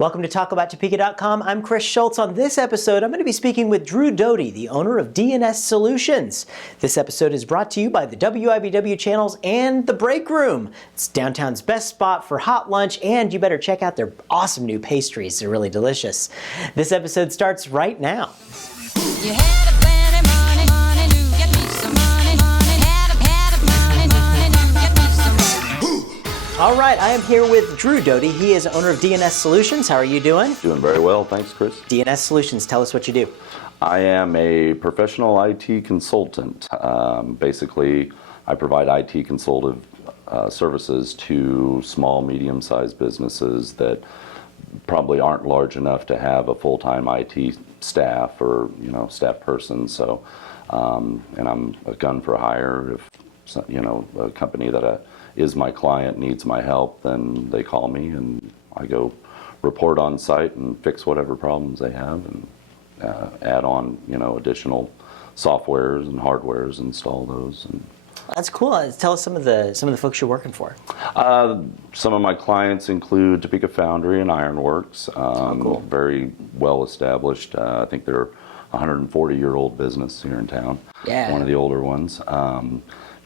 Welcome to TalkAboutTopeka.com. I'm Chris Schultz. On this episode, I'm going to be speaking with Dreux Doty, the owner of D&S Solutions. This episode is brought to you by the WIBW channels and The Break Room. It's downtown's best spot for hot lunch, and you better check out their awesome new pastries. They're really delicious. This episode starts right now. You had a plenty money to get me some money. Had a money to get me some money. All right, I am here with Dreux Doty. He is owner of D&S Solutions. How are you doing? Doing very well, thanks, Chris. D&S Solutions, tell us what you do. I am a professional IT consultant. Basically, I provide IT consultative services to small, medium-sized businesses that probably aren't large enough to have a full-time IT staff or staff person. So, and I'm a gun for hire. If a company that is my client needs my help, then they call me and I go report on site and fix whatever problems they have and add on additional softwares and hardwares, install those. And that's cool. Tell us some of the folks you're working for. Some of my clients include Topeka Foundry and Ironworks. Cool. Very well established. I think they're a 140-year-old business here in town. Yeah. One of the older ones.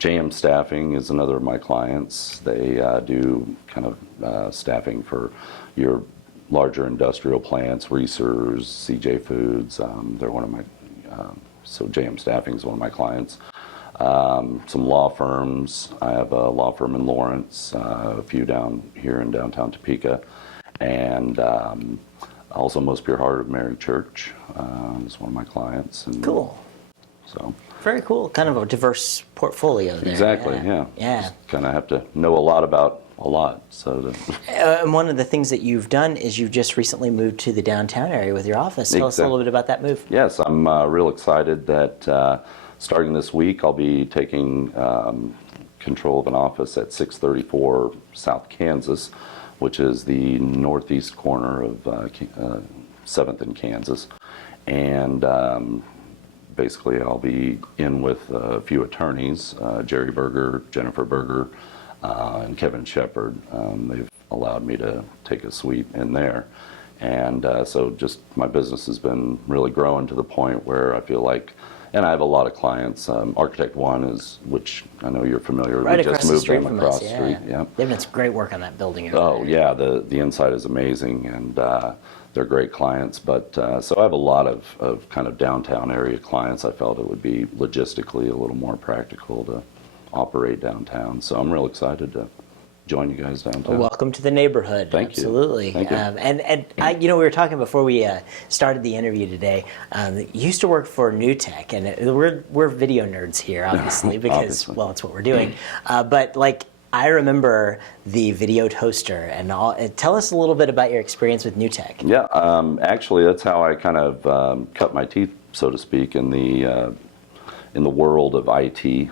JM Staffing is another of my clients. They do kind of staffing for your larger industrial plants, Reesers, CJ Foods. They're one of my, so JM Staffing is one of my clients. Some law firms. I have a law firm in Lawrence, a few down here in downtown Topeka, and also Most Pure Heart of Mary Church is one of my clients. And cool. So. Very cool. Kind of a diverse portfolio there. Exactly, yeah. Yeah. Kind of have to know a lot about a lot. So. And one of the things that you've done is you've just recently moved to the downtown area with your office. Tell us a little bit about that move. Yes, I'm real excited that starting this week I'll be taking control of an office at 634 South Kansas, which is the northeast corner of 7th and Kansas. And basically, I'll be in with a few attorneys, Jerry Berger, Jennifer Berger, and Kevin Shepard. They've allowed me to take a suite in there. And so just my business has been really growing to the point where I feel like, and I have a lot of clients. Architect One is, which I know you're familiar with. Right We across just the moved street them from across us, the yeah. street. Yeah. They've done some great work on that building over Oh, there. yeah, the inside is amazing, and they're great clients. But so I have a lot of kind of downtown area clients. I felt it would be logistically a little more practical to operate downtown. So I'm real excited to join you guys downtown. Well, welcome to the neighborhood. Thank you. Absolutely. Thank you. And we were talking before we started the interview today. You used to work for New Tech, and we're video nerds here, obviously, because Obviously. well, it's what we're doing. But like, I remember the video toaster and all. Tell us a little bit about your experience with New Tech. Yeah, actually, that's how I kind of cut my teeth, so to speak, in the world of IT.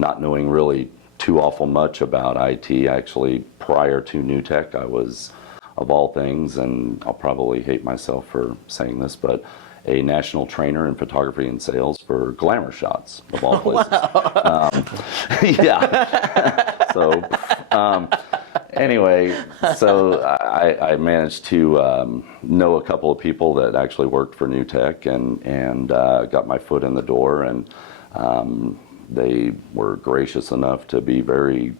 Not knowing really too awful much about IT. Actually, prior to New Tech, I was, of all things, and I'll probably hate myself for saying this, but a national trainer in photography and sales for Glamour Shots, of all places. Wow. Yeah. So, anyway, so I managed to know a couple of people that actually worked for New Tech and got my foot in the door, and they were gracious enough to be very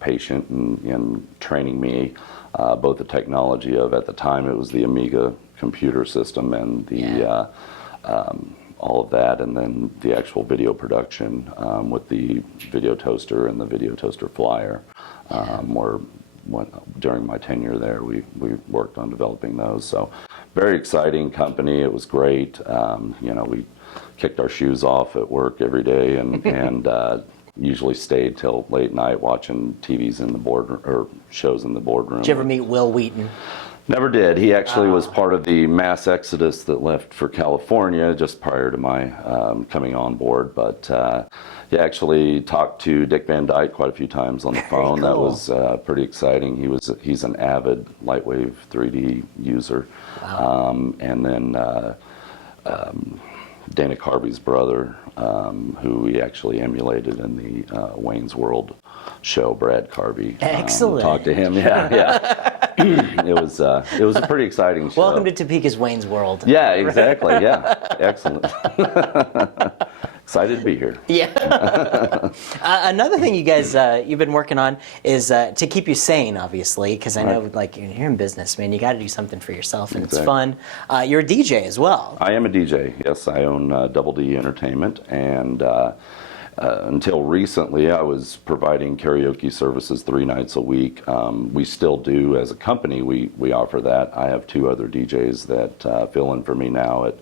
patient in training me, both the technology of, at the time it was the Amiga computer system and the all of that, and then the actual video production with the video toaster and the video toaster flyer. During my tenure there, we worked on developing those. So very exciting company. It was great. We kicked our shoes off at work every day and usually stayed till late night watching TVs in the boardroom or shows in the boardroom. Did you ever meet Wil Wheaton? Never did. He actually was part of the mass exodus that left for California just prior to my coming on board. But he actually talked to Dick Van Dyke quite a few times on the phone. Cool. That was pretty exciting. He's an avid Lightwave 3D user. Wow. And then Dana Carvey's brother, who he actually emulated in the Wayne's World show, Brad Carvey. Excellent. Talked to him, yeah. It was a pretty exciting show. Welcome to Topeka's Wayne's World. Yeah, exactly. Yeah, excellent. Excited to be here. Yeah. Another thing you guys you've been working on is to keep you sane, obviously, because I know like you're in business, man. You got to do something for yourself, and it's fun. You're a DJ as well. I am a DJ. Yes, I own Double D Entertainment, and until recently, I was providing karaoke services 3 nights a week. We still do as a company. We offer that. I have 2 other DJs that fill in for me now at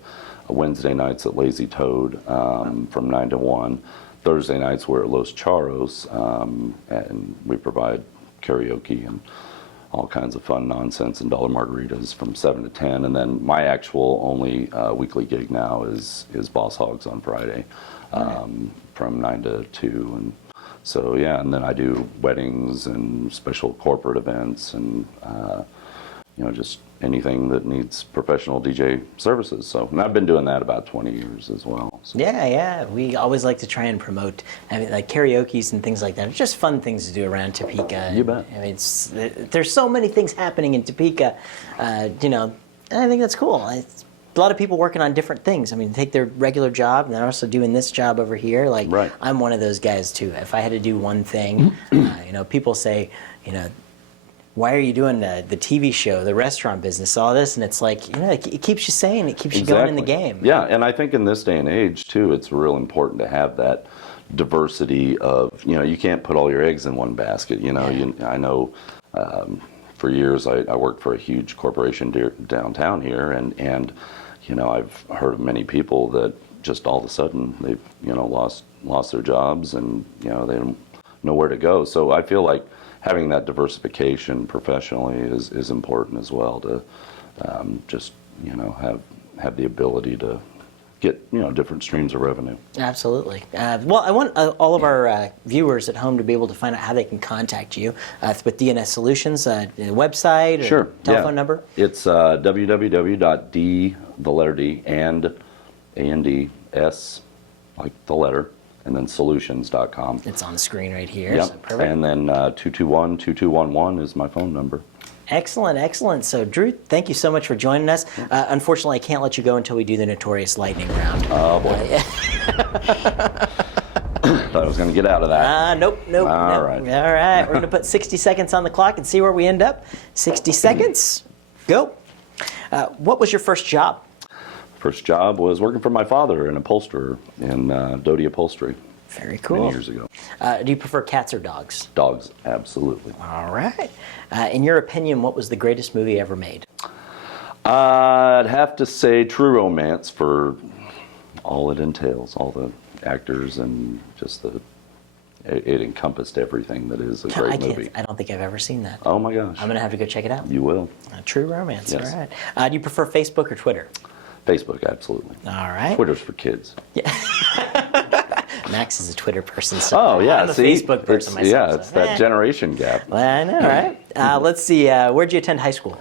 Wednesday nights at Lazy Toad from 9 to 1. Thursday nights we're at Los Charros, and we provide karaoke and all kinds of fun nonsense and dollar margaritas from 7 to 10. And then my actual only weekly gig now is Boss Hogs on Friday from 9 to 2. And so, yeah, and then I do weddings and special corporate events and, just anything that needs professional DJ services. So, and I've been doing that about 20 years as well. So. Yeah. We always like to try and promote, like karaoke's and things like that. It's just fun things to do around Topeka. You bet. I mean, there's so many things happening in Topeka, and I think that's cool. It's a lot of people working on different things. I mean, they take their regular job and they're also doing this job over here. Like, I'm one of those guys too. If I had to do one thing, people say, why are you doing the TV show, the restaurant business, all this? And it's like, it keeps you sane. It keeps you going in the game. Yeah, and I think in this day and age, too, it's real important to have that diversity of, you can't put all your eggs in one basket. I know for years I worked for a huge corporation downtown here, and I've heard of many people that just all of a sudden they've, lost their jobs and, they don't know where to go. So I feel like having that diversification professionally is important as well to just have the ability to get different streams of revenue. Absolutely. Well, I want all of our viewers at home to be able to find out how they can contact you with D&S Solutions, website or telephone number. It's www.d, the letter D, and A-N-D-S, like the letter, and then solutions.com. It's on the screen right here. Yep. So perfect. And then 221-2211 is my phone number. Excellent. So, Drew, thank you so much for joining us. Unfortunately, I can't let you go until we do the notorious lightning round. Oh, boy. Thought I was going to get out of that. Nope. All right. All right. We're going to put 60 seconds on the clock and see where we end up. 60 seconds. Go. What was your first job? First job was working for my father, an upholsterer in Doty Upholstery. Very cool. Many years ago. Do you prefer cats or dogs? Dogs, absolutely. All right. In your opinion, what was the greatest movie ever made? I'd have to say True Romance for all it entails, all the actors and just it encompassed everything that is a great movie. I don't think I've ever seen that. Oh my gosh. I'm going to have to go check it out. You will. True Romance. Yes. All right. Do you prefer Facebook or Twitter? Facebook, absolutely. All right. Twitter's for kids. Yeah. Max is a Twitter person, so I'm a Facebook person myself. Yeah, it's that generation gap. Well, I know, right? Let's see. Where'd you attend high school?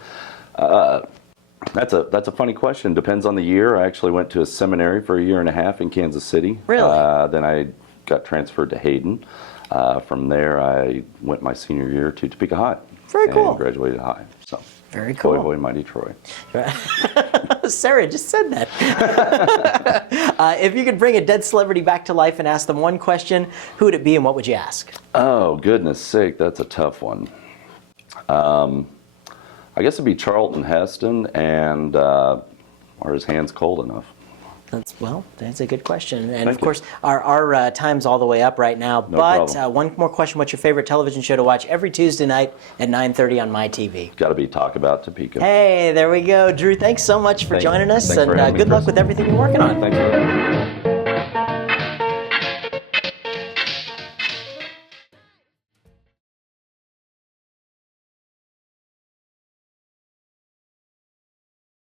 That's a funny question. Depends on the year. I actually went to a seminary for a year and a half in Kansas City. Really? Then I got transferred to Hayden. From there, I went my senior year to Topeka High. Very cool. And graduated high. So. Very cool. Boy, mighty Troy. Sarah just said that. If you could bring a dead celebrity back to life and ask them one question, who would it be and what would you ask? Oh, goodness sake, that's a tough one. I guess it'd be Charlton Heston, and are his hands cold enough? That's a good question. And Thank of course, our time's all the way up right now. No but problem. One more question. What's your favorite television show to watch every Tuesday night at 9:30 on my TV? Got to be Talk About Topeka. Hey, there we go. Drew, thanks so much for joining us. Thanks for having me, good luck Chris. with everything you're working on. Thank you.